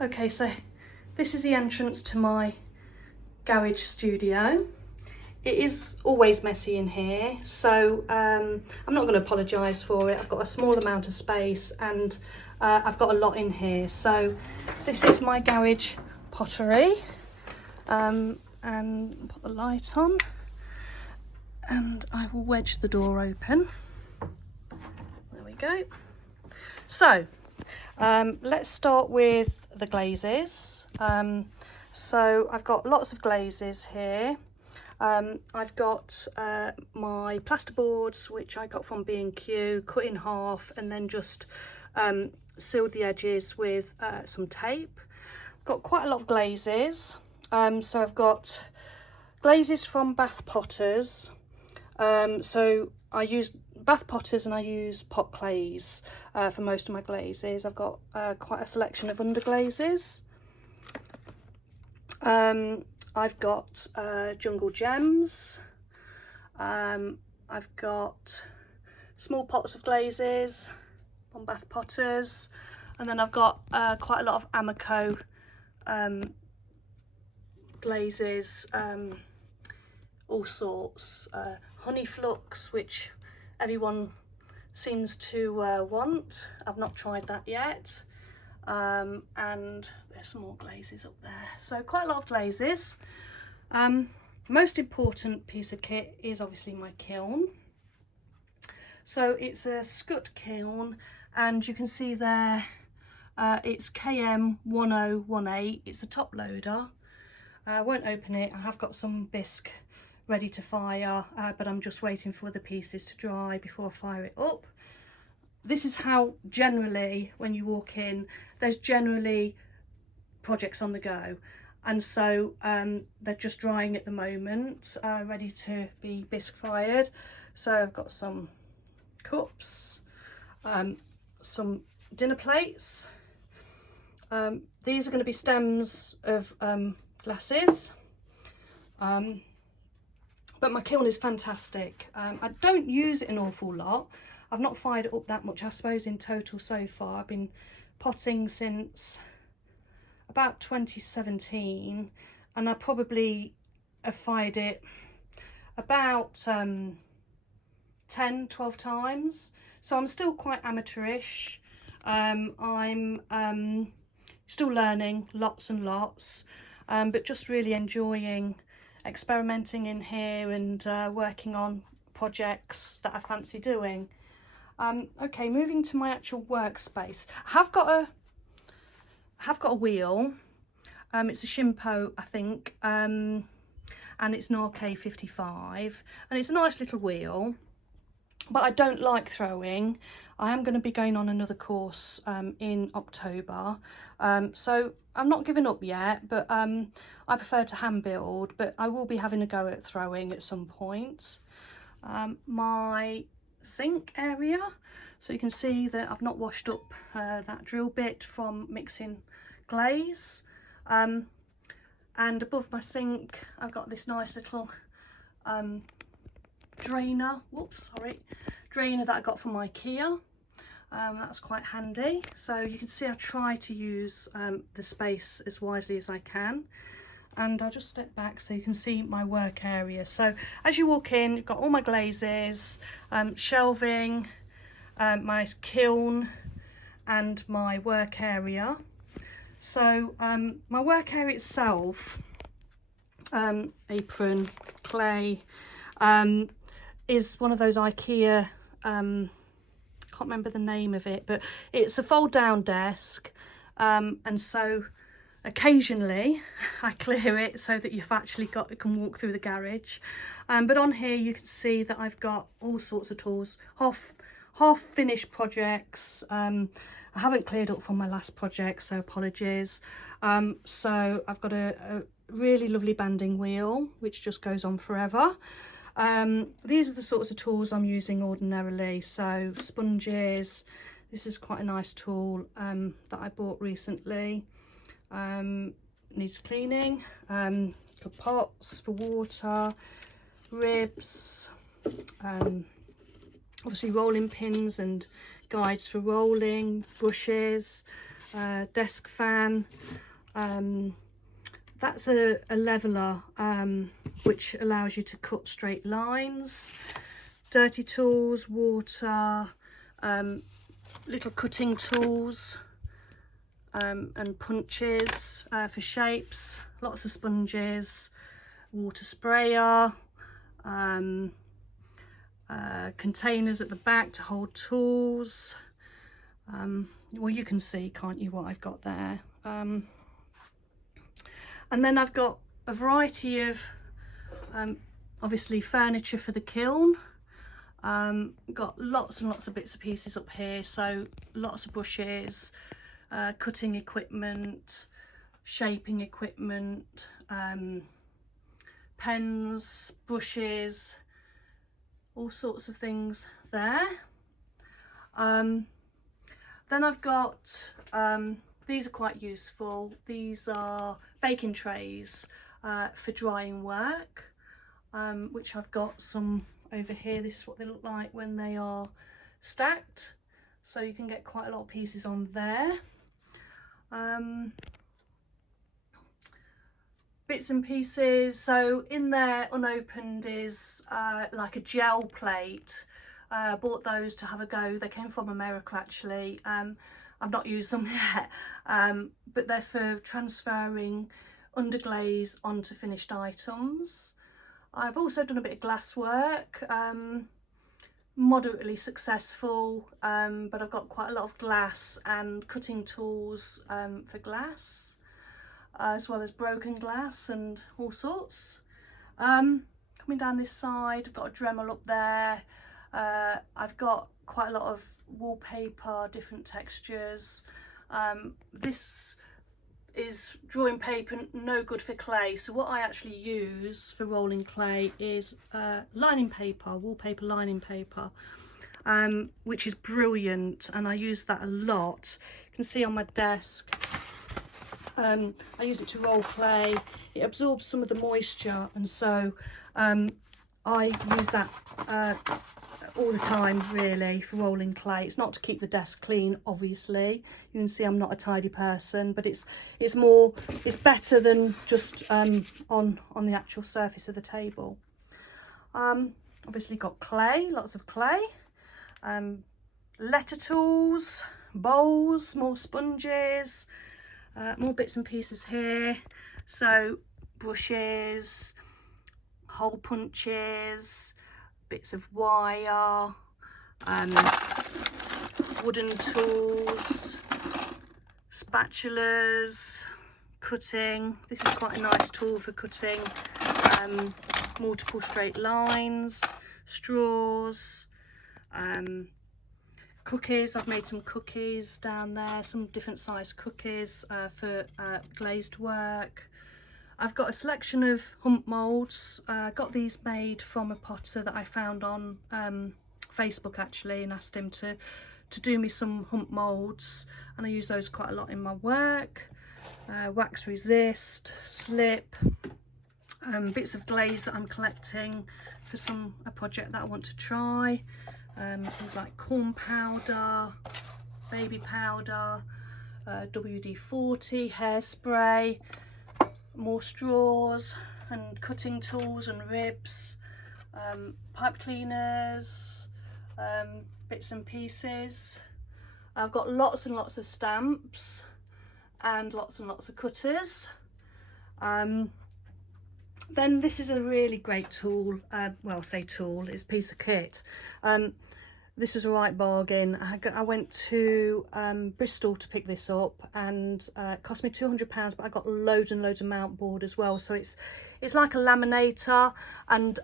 Okay, so this is the entrance to my garage studio. It is always messy in here, so I'm not going to apologise for it. I've got a small amount of space and I've got a lot in here. So this is my garage pottery, and put the light on and I will wedge the door open. There we go. So let's start with the glazes. So I've got lots of glazes here. I've got my plasterboards, which I got from B&Q, cut in half and then just sealed the edges with some tape. I've got quite a lot of glazes. So I've got glazes from Bath Potters. So I use Bath Potters and I use pot clays for most of my glazes. I've got quite a selection of underglazes. I've got Jungle Gems. I've got small pots of glazes from Bath Potters, and then I've got quite a lot of Amico glazes, all sorts. Honey Flux, which everyone seems to want. I've not tried that yet. And there's some more glazes up there, so quite a lot of glazes. Most important piece of kit is obviously my kiln. So it's a Scut kiln, and you can see there it's KM1018. It's a top loader. I won't open it. I have got some bisque ready to fire, but I'm just waiting for the pieces to dry before I fire it up. This is how generally when you walk in, there's generally projects on the go, and so they're just drying at the moment, ready to be bisque fired. So I've got some cups, some dinner plates. These are going to be stems of glasses, but my kiln is fantastic. I don't use it an awful lot. I've not fired it up that much, I suppose, in total so far. I've been potting since about 2017, and I probably have fired it about 10-12 times. So I'm still quite amateurish. I'm still learning lots and lots, but just really enjoying experimenting in here and working on projects that I fancy doing. Okay, moving to my actual workspace. I have got a wheel. It's a Shimpo, I think, and it's an RK55, and it's a nice little wheel, but I don't like throwing. I am going to be going on another course in October, so I'm not giving up yet, but I prefer to hand build, but I will be having a go at throwing at some point. My sink area, so you can see that I've not washed up that drill bit from mixing glaze, and above my sink I've got this nice little drainer that I got from IKEA. That's quite handy. So you can see I try to use the space as wisely as I can. And I'll just step back so you can see my work area. So as you walk in, you've got all my glazes, shelving, my kiln and my work area. So my work area itself, apron, clay, is one of those IKEA, can't remember the name of it, but it's a fold down desk, and so occasionally I clear it so that you've actually can walk through the garage, but on here you can see that I've got all sorts of tools, half finished projects. I haven't cleared up from my last project, so apologies. So I've got a really lovely banding wheel which just goes on forever. These are the sorts of tools I'm using ordinarily, so sponges. This is quite a nice tool that I bought recently. Needs cleaning. The pots for water, ribs, obviously rolling pins and guides for rolling, brushes, desk fan. That's a leveler, which allows you to cut straight lines. Dirty tools, water, little cutting tools, and punches for shapes. Lots of sponges, water sprayer, containers at the back to hold tools. Well, you can see, can't you, what I've got there. And then I've got a variety of obviously furniture for the kiln. Got lots and lots of bits and pieces up here, so lots of brushes, cutting equipment, shaping equipment, pens, brushes, all sorts of things there. Then I've got, these are quite useful. These are baking trays for drying work, which I've got some over here. This is what they look like when they are stacked, so you can get quite a lot of pieces on there. Bits and pieces, so in there unopened is like a gel plate. Bought those to have a go. They came from America actually. I've not used them yet, but they're for transferring underglaze onto finished items. I've also done a bit of glass work, moderately successful, but I've got quite a lot of glass and cutting tools for glass, as well as broken glass and all sorts. Coming down this side, I've got a Dremel up there. I've got quite a lot of wallpaper, different textures. This is drawing paper, no good for clay, so what I actually use for rolling clay is lining paper, wallpaper lining paper, which is brilliant, and I use that a lot. You can see on my desk, I use it to roll clay. It absorbs some of the moisture, and so I use that all the time really for rolling clay. It's not to keep the desk clean, obviously. You can see I'm not a tidy person, but it's better than just on the actual surface of the table. Obviously got clay, lots of clay, letter tools, bowls, more sponges, more bits and pieces here. So brushes, hole punches, bits of wire, wooden tools, spatulas, cutting. This is quite a nice tool for cutting multiple straight lines, straws, cookies. I've made some cookies down there, some different size cookies for glazed work. I've got a selection of hump molds. Got these made from a potter that I found on Facebook actually, and asked him to do me some hump molds, and I use those quite a lot in my work. Wax resist, slip, bits of glaze that I'm collecting for a project that I want to try. Things like corn powder, baby powder, WD-40, hairspray, more straws and cutting tools and ribs, pipe cleaners, bits and pieces. I've got lots and lots of stamps and lots of cutters. Then this is a really great tool, well, say tool, it's a piece of kit. This was a right bargain. I went to Bristol to pick this up, and it cost me £200, but I got loads and loads of mount board as well. So it's like a laminator, and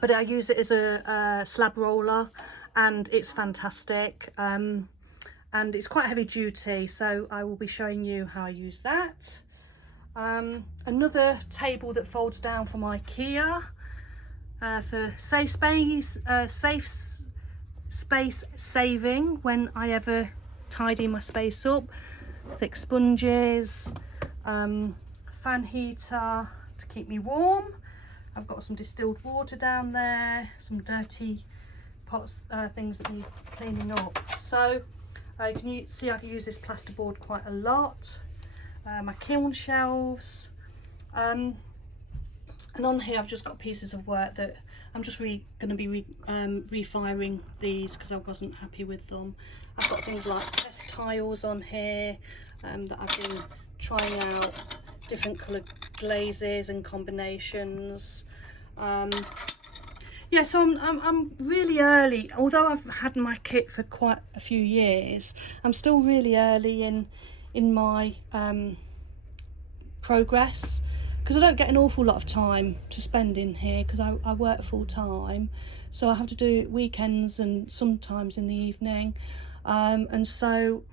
but I use it as a slab roller, and it's fantastic. And it's quite heavy duty, so I will be showing you how I use that. Another table that folds down from IKEA for safe space saving when I ever tidy my space up. Thick sponges, fan heater to keep me warm. I've got some distilled water down there, some dirty pots, things that need cleaning up. So You can see I can use this plasterboard quite a lot. My kiln shelves, and on here I've just got pieces of work that I'm just going to be refiring these because I wasn't happy with them. I've got things like test tiles on here that I've been trying out, different colour glazes and combinations. Yeah, so I'm really early, although I've had my kit for quite a few years. I'm still really early in my progress, because I don't get an awful lot of time to spend in here because I work full time, so I have to do weekends and sometimes in the evening, and so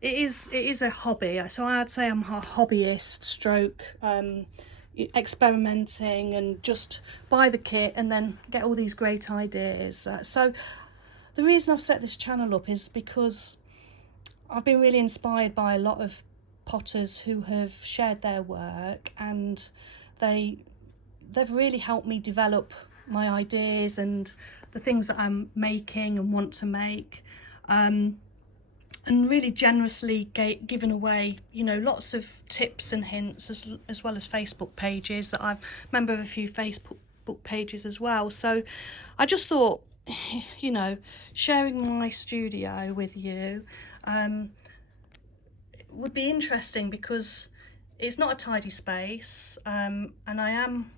it is a hobby. So I'd say I'm a hobbyist stroke experimenting, and just buy the kit and then get all these great ideas. So the reason I've set this channel up is because I've been really inspired by a lot of potters who have shared their work, and they've really helped me develop my ideas and the things that I'm making and want to make, and really generously given away, you know, lots of tips and hints, as well as Facebook pages that I'm a member of a few Facebook pages as well. So I just thought, you know, sharing my studio with you would be interesting, because it's not a tidy space, and I am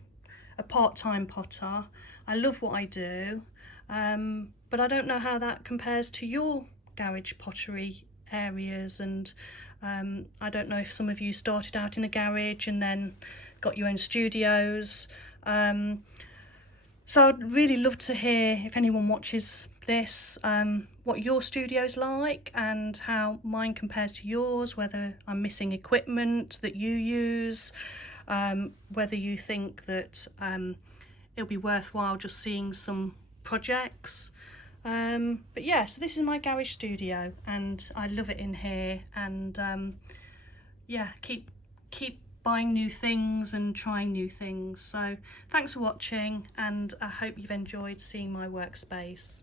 a part-time potter. I love what I do, but I don't know how that compares to your garage pottery areas, and I don't know if some of you started out in a garage and then got your own studios. So I'd really love to hear, if anyone watches this, what your studio's like and how mine compares to yours, whether I'm missing equipment that you use, whether you think that it'll be worthwhile just seeing some projects. But yeah, so this is my garage studio and I love it in here, and yeah, keep buying new things and trying new things. So thanks for watching, and I hope you've enjoyed seeing my workspace.